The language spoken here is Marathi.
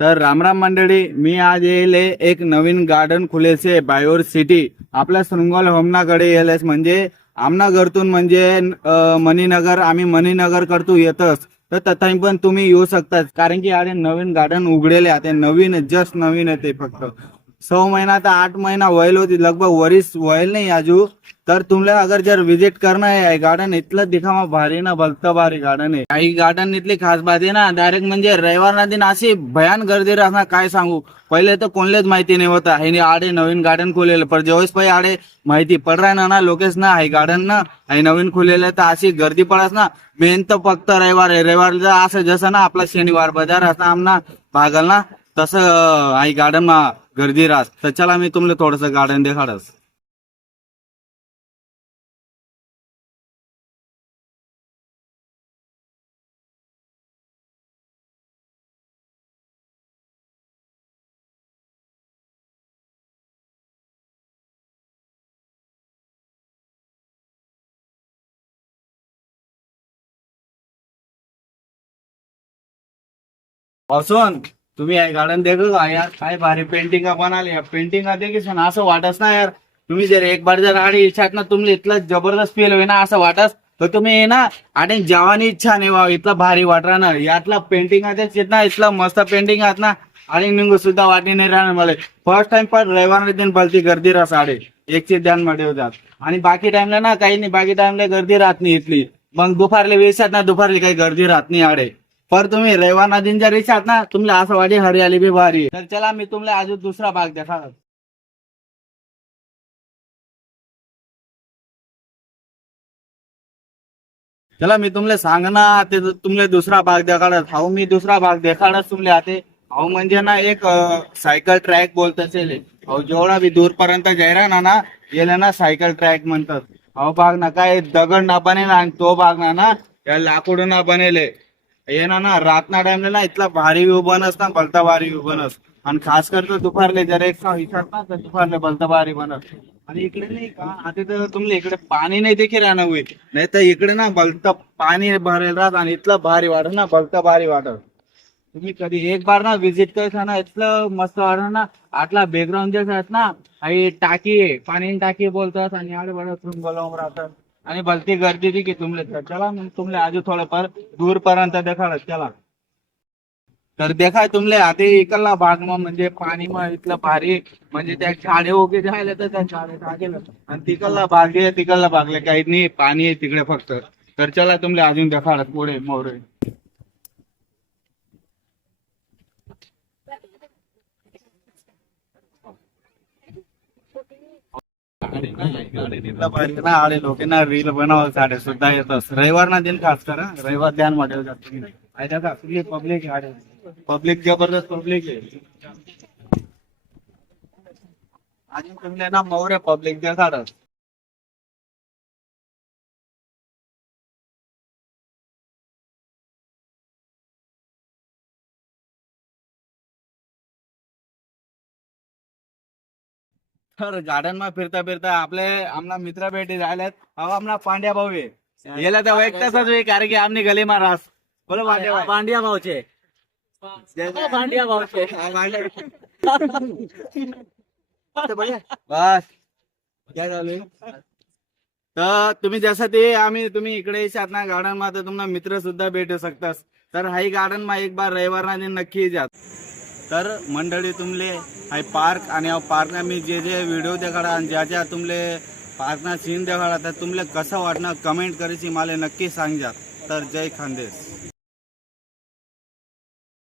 तर रामराम मंडळी, मी आज येले एक नवीन गार्डन खुलेसे बायोर सिटी आपल्या शृंगाल होमनाकडे येलेस म्हणजे आमना घरतून म्हणजे मणीनगर आम्ही मणीनगर करतो येतच तर तथापि पण तुम्ही येऊ शकता कारण की याडे नवीन गार्डन उघडेले आहे नवीन जस्ट नवीन आहे ते फक्त 6 महीना तर 8 महीना व्हायला होती लगभग वरीस व्हायला नाही आजू तर तुम्हाला अगर जर विजिट करना है गार्डन इतलं दिखावा भारी ना भलतं भारी गार्डन आहे काही गार्डन इथली खास बात आहे ना डायरेक्ट म्हणजे रविवार दिन अशी भयान गर्दी राहणार काय सांगू पहिले तर कोणलेच माहिती नाही होता हे आडे नवीन गार्डन खुलेलं पर जेव्हाच पहिले आडे माहिती पड रहा ना लोकेश ना हे गार्डन ना हे नवीन खुलेलं तर अशी गर्दी पडस ना मेन तर फक्त रविवार आहे रविवार असं जसं ना आपला शनिवार बाजार असं आमना भागल ना तसं आई गार्डन मा गर्दी राहत तर चला मी तुम्हाला थोडस गार्डन देखाडस पासून तुम्ही हे गार्डन देखो का यार काय भारी पेंटिंग बनाली पेंटिंग देखील सण असं वाटस ना यार तुम्ही जर एक बार जर आडी इच्छा ना तुम्ही इतलं जबरदस्त फील होईल ना असं वाटस तर तुम्ही ना आणि जेवानी इच्छा नाही वा इतलं भारी वाटणार ना यातला पेंटिंग आहे ना इतलं मस्त पेंटिंग आहेत ना आणि निघू सुद्धा वाटी नाही राहणार मला फर्स्ट टाइम पण रविवार दिन भलती गर्दी राहा साडे एकचे ध्यान मध्ये होतात आणि बाकी टाइमला ना काही नाही बाकी टाइमला गर्दी राहत नाही इथली मग दुपारले वेळात ना दुपारली काही गर्दी राहत नाही आडे पर तुम्ही रविवार दिन जर इच्छात ना तुम्हाला असं वाटे हरियाली बी भारी आहे. तर चला मी तुम्हाला अजून दुसरा भाग देखा चला मी तुम्हाला सांग ना ते तुम्हाला दुसरा भाग देखाडत हाऊ मी दुसरा भाग देखाडत तुम्हाला आते हाऊ म्हणजे ना एक सायकल ट्रॅक बोलत असेल अहो जेवढा बी दूरपर्यंत जायरा ना गेला ना सायकल ट्रॅक म्हणतात अहो भाग ना काय दगड ना बनेल आणि तो भाग ना या लाकूड ना बनेले ये ना रातना टाइमला ना इतला भारी व्यू बनस ना भलता भारी व्यू बनस आणि खास कर तर दुपारले जर एक विचार ना तर दुपारले भलता भारी बनस आणि इकडे नाही का आता तर तुम्हाला इकडे पाणी नाही देखील राहणं होईल नाही तर इकडे ना भलतं पाणी भरेल राहत आणि इथलं भारी वाटत ना भलतं भारी वाटत तुम्ही कधी एक बार ना विजिट करता ना इतलं मस्त वाटत ना आतला बॅकग्राऊंड जे आहेत ना आई टाकी आहे पाणी टाकी बोलतात आणि आडे बडत बोलावून राहतात आणि भलती गर्दी ती की तुमले चला मग तुमले आजू थोडंफार दूर पर्यंत देखाडत चला तर देखाय तुमले आधी इकडला भाग मग म्हणजे पाणी मग इथलं भारी म्हणजे त्या झाडे वगैरे राहिले तर त्या झाडे टाकेल आणि तिकडला भाग आहे तिकडला भागले काही नाही पाणी आहे तिकडे फक्त तर चला तुमले अजून देखाडत पुढे मोरे ना आडे लोक ना रील बनवा साडे सुद्धा येतस रविवार ना दिन खास करा रविवार ध्यान वाटेल जात पब्लिक आडे पब्लिक जबरदस्त पब्लिक आहे आणि तुम्ही ना मोरे पब्लिक देखाडत तर गार्डन मा फिरता फिरता आपले आमना मित्र भेटी झाल्यात अहो आमना पांड्या भाऊ आहे गेला तर एकटाच आहे कारण की आमनी गली मा रास बोलो पांड्या भाऊ पांड्या भाऊचे पांड्या भाऊचे बस काय झालं तर तुम्ही जसं ते आम्ही तुम्ही इकडे येशात ना गार्डन मा तर तुम्हाला मित्र सुद्धा भेटू शकतात तर हाही गार्डन मा एक बार रविवार ना नक्की जात तर मंडळी तुमले हाय पार्क आणि पार्क मी जे जे व्हिडिओ देखाडा आणि ज्या ज्या तुमले पार्कना सीन देखाडा तर तुमले कसं वाटणार कमेंट करायची मला नक्की सांगा तर जय खानदेश.